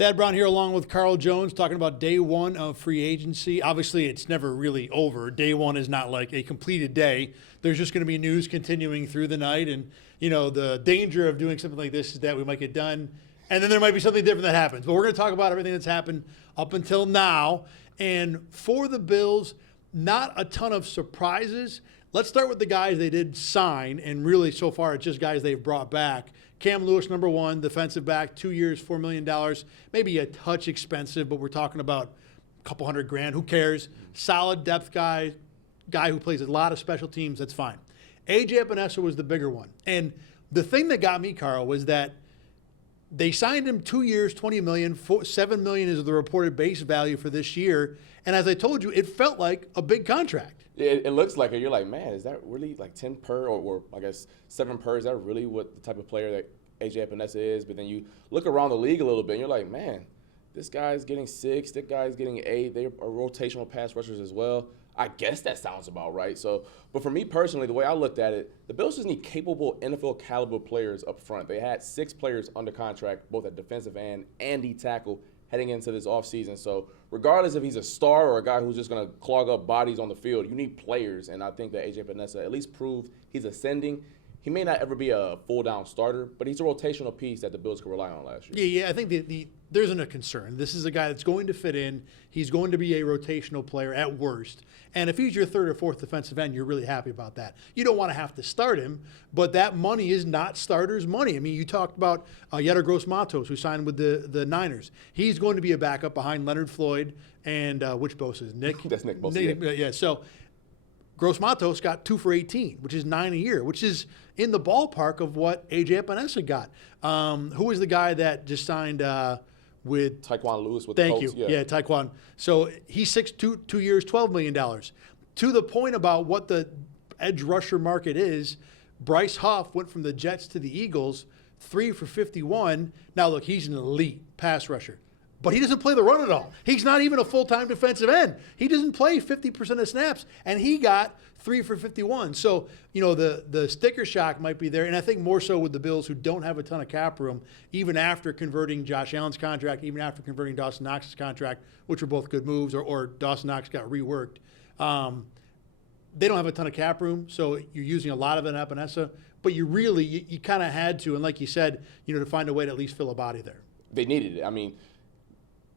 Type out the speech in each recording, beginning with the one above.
Thad Brown here along with Carl Jones talking about day one of free agency. Obviously, it's never really over. Day one is not like a completed day. There's just going to be news continuing through the night. And, you know, the danger of doing something like this is that we might get done and then there might be something different that happens. But we're going to talk about everything that's happened up until now. And for the Bills, not a ton of surprises. Let's start with the guys they did sign, and really so far it's just guys they've brought back. Cam Lewis, number one, defensive back, 2 years, $4 million. Maybe a touch expensive, but we're talking about a couple $100,000. Who cares? Solid depth guy who plays a lot of special teams. That's fine. AJ Epenesa was the bigger one. And the thing that got me, Carl, was that they signed him 2 years, $20 million. $7 million is the reported base value for this year. And as I told you, it felt like a big contract. It looks like it. You're like, man, is that really like 10 per or I guess 7 per? Is that really what the type of player that AJ Epenesa is? But then you look around the league a little bit and you're like, man, this guy's getting 6, that guy's getting 8. They are rotational pass rushers as well. I guess that sounds about right. So, but for me personally, the way I looked at it, the Bills just need capable NFL caliber players up front. They had 6 players under contract, both at defensive end and D tackle, heading into this offseason. So regardless if he's a star or a guy who's just going to clog up bodies on the field, you need players. And I think that AJ Epenesa at least proved he's ascending. He may not ever be a full-down starter, but he's a rotational piece that the Bills could rely on last year. Yeah, I think there isn't a concern. This is a guy that's going to fit in. He's going to be a rotational player at worst. And if he's your third or fourth defensive end, you're really happy about that. You don't want to have to start him, but that money is not starters' money. I mean, you talked about Yetur Gross-Matos, who signed with the Niners. He's going to be a backup behind Leonard Floyd and which Bosa is Nick? That's Nick Bosa. Yeah, so Gross-Matos got 2 for $18, which is $9 a year, which is in the ballpark of what AJ Epenesa got. Who was the guy that just signed with Tyquan Lewis with the Colts? Thank you. Yeah, Tyquan. So he's 6'2", 2 years, $12 million. To the point about what the edge rusher market is, Bryce Huff went from the Jets to the Eagles, 3 for $51. Now look, he's an elite pass rusher, but he doesn't play the run at all. He's not even a full-time defensive end. He doesn't play 50% of snaps, and he got 3 for $51. So, you know, the sticker shock might be there, and I think more so with the Bills, who don't have a ton of cap room, even after converting Josh Allen's contract, even after converting Dawson Knox's contract, which were both good moves, or Dawson Knox got reworked. They don't have a ton of cap room, so you're using a lot of it in Epenesa, but you kind of had to, and like you said, you know, to find a way to at least fill a body there. They needed it. I mean,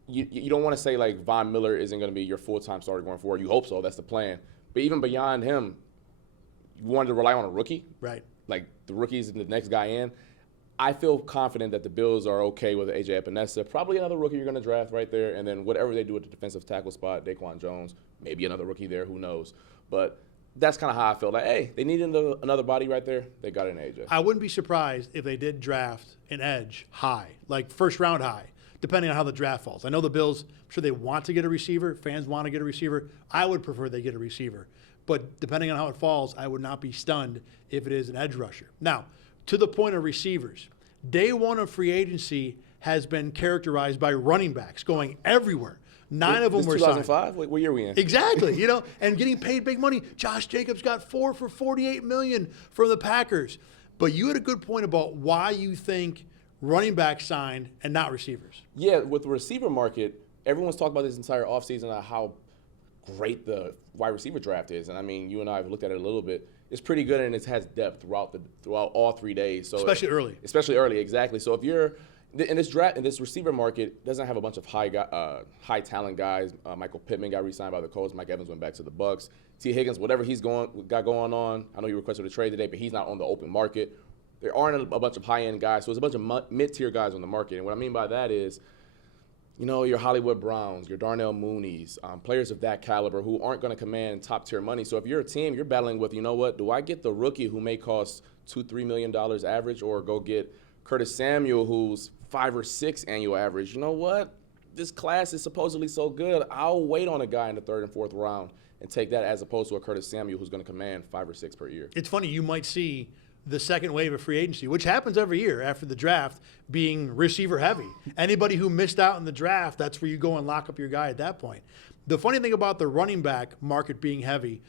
you don't want to say like Von Miller isn't going to be your full-time starter going forward. You hope so. That's the plan. But even beyond him, you wanted to rely on a rookie. Right. Like the rookie's the next guy in. I feel confident that the Bills are okay with AJ Epenesa. Probably another rookie you're going to draft right there. And then whatever they do at the defensive tackle spot, Daquan Jones, maybe another rookie there, who knows. But that's kind of how I feel. Like, hey, they needed another body right there. They got an AJ. I wouldn't be surprised if they did draft an edge high, like first round high, depending on how the draft falls. I know the Bills, I'm sure they want to get a receiver. Fans want to get a receiver. I would prefer they get a receiver. But depending on how it falls, I would not be stunned if it is an edge rusher. Now, to the point of receivers, day one of free agency has been characterized by running backs going everywhere. 9 of them were 2005? signed. What year are we in? Exactly, you know, and getting paid big money. Josh Jacobs got 4 for $48 million from the Packers. But you had a good point about why you think running backs signed and not receivers. Yeah, with the receiver market, everyone's talked about this entire offseason on how great the wide receiver draft is. And I mean, you and I have looked at it a little bit. It's pretty good, and it has depth throughout all 3 days. So especially early. Especially early, exactly. So if you're in this draft, in this receiver market, doesn't have a bunch of high talent guys. Michael Pittman got re-signed by the Colts. Mike Evans went back to the Bucks. T. Higgins, whatever he's got going on. I know he requested a trade today, but he's not on the open market. There aren't a bunch of high-end guys, so it's a bunch of mid-tier guys on the market. And what I mean by that is, you know, your Hollywood Browns, your Darnell Mooneys, players of that caliber who aren't going to command top-tier money. So if you're a team, you're battling with, you know what, do I get the rookie who may cost $2-3 million average, or go get Curtis Samuel who's 5 or 6 annual average? You know what? This class is supposedly so good. I'll wait on a guy in the 3rd and 4th round and take that as opposed to a Curtis Samuel who's going to command 5 or 6 per year. It's funny, you might see the second wave of free agency, which happens every year after the draft, being receiver heavy. Anybody who missed out in the draft, that's where you go and lock up your guy at that point. The funny thing about the running back market being heavy,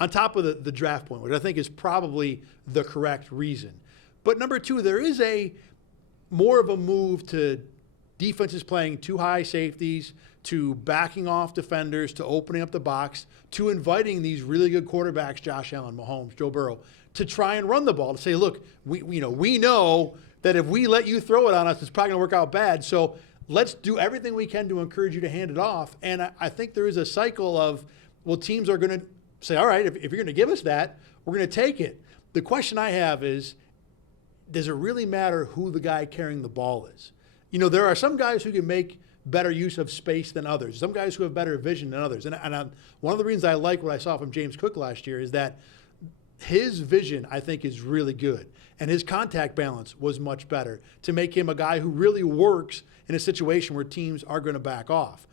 on top of the draft point, which I think is probably the correct reason. But number 2, there is more of a move to defenses playing two high safeties, to backing off defenders, to opening up the box, to inviting these really good quarterbacks, Josh Allen, Mahomes, Joe Burrow, to try and run the ball, to say, look, we know that if we let you throw it on us, it's probably going to work out bad. So let's do everything we can to encourage you to hand it off. And I think there is a cycle of, well, teams are going to say, all right, if you're going to give us that, we're going to take it. The question I have is, does it really matter who the guy carrying the ball is? You know, there are some guys who can make better use of space than others. Some guys who have better vision than others. One of the reasons I like what I saw from James Cook last year is that his vision, I think, is really good. And his contact balance was much better to make him a guy who really works in a situation where teams are going to back off.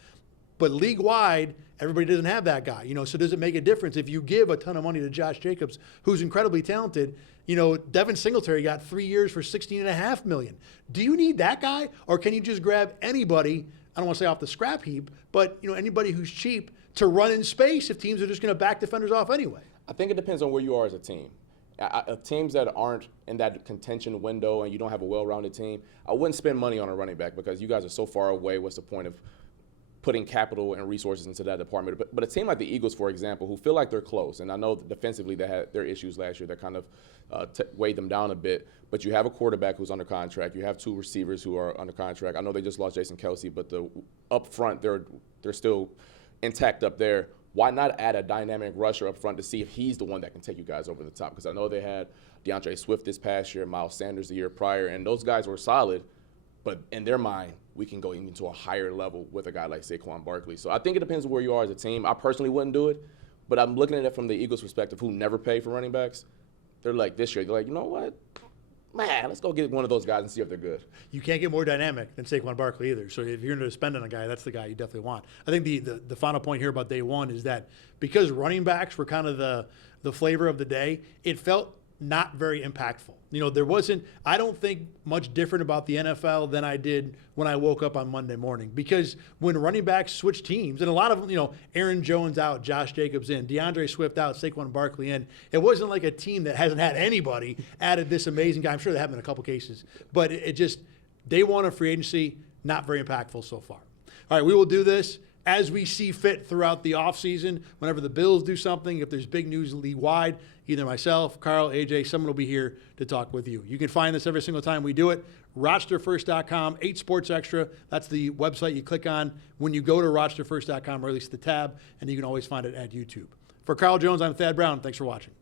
But league-wide, everybody doesn't have that guy. You know, so does it make a difference if you give a ton of money to Josh Jacobs, who's incredibly talented? You know, Devin Singletary got 3 years for $16.5 million. Do you need that guy, or can you just grab anybody? I don't want to say off the scrap heap, but you know, anybody who's cheap to run in space if teams are just going to back defenders off anyway. I think it depends on where you are as a team. Teams that aren't in that contention window and you don't have a well-rounded team, I wouldn't spend money on a running back because you guys are so far away. What's the point of putting capital and resources into that department? But a team like the Eagles, for example, who feel like they're close, and I know that defensively they had their issues last year that kind of weighed them down a bit, but you have a quarterback who's under contract. You have two receivers who are under contract. I know they just lost Jason Kelsey, but up front, they're still intact up there. Why not add a dynamic rusher up front to see if he's the one that can take you guys over the top? Because I know they had DeAndre Swift this past year, Miles Sanders the year prior, and those guys were solid. But in their mind, we can go even to a higher level with a guy like Saquon Barkley. So I think it depends on where you are as a team. I personally wouldn't do it, but I'm looking at it from the Eagles' perspective, who never pay for running backs. They're like this year, they're like, you know what? Man, let's go get one of those guys and see if they're good. You can't get more dynamic than Saquon Barkley either. So if you're going to spend on a guy, that's the guy you definitely want. I think the final point here about day one is that because running backs were kind of the flavor of the day, it felt not very impactful. You know, there wasn't, I don't think, much different about the NFL than I did when I woke up on Monday morning. Because when running backs switch teams, and a lot of them, you know, Aaron Jones out, Josh Jacobs in, DeAndre Swift out, Saquon Barkley in, it wasn't like a team that hasn't had anybody added this amazing guy. I'm sure they have in a couple cases. But it just, day one of free agency, not very impactful so far. All right, we will do this as we see fit throughout the offseason. Whenever the Bills do something, if there's big news league-wide, either myself, Carl, AJ, someone will be here to talk with you. You can find this every single time we do it. RochesterFirst.com, 8 Sports Extra. That's the website you click on when you go to RochesterFirst.com, or at least the tab, and you can always find it at YouTube. For Carl Jones, I'm Thad Brown. Thanks for watching.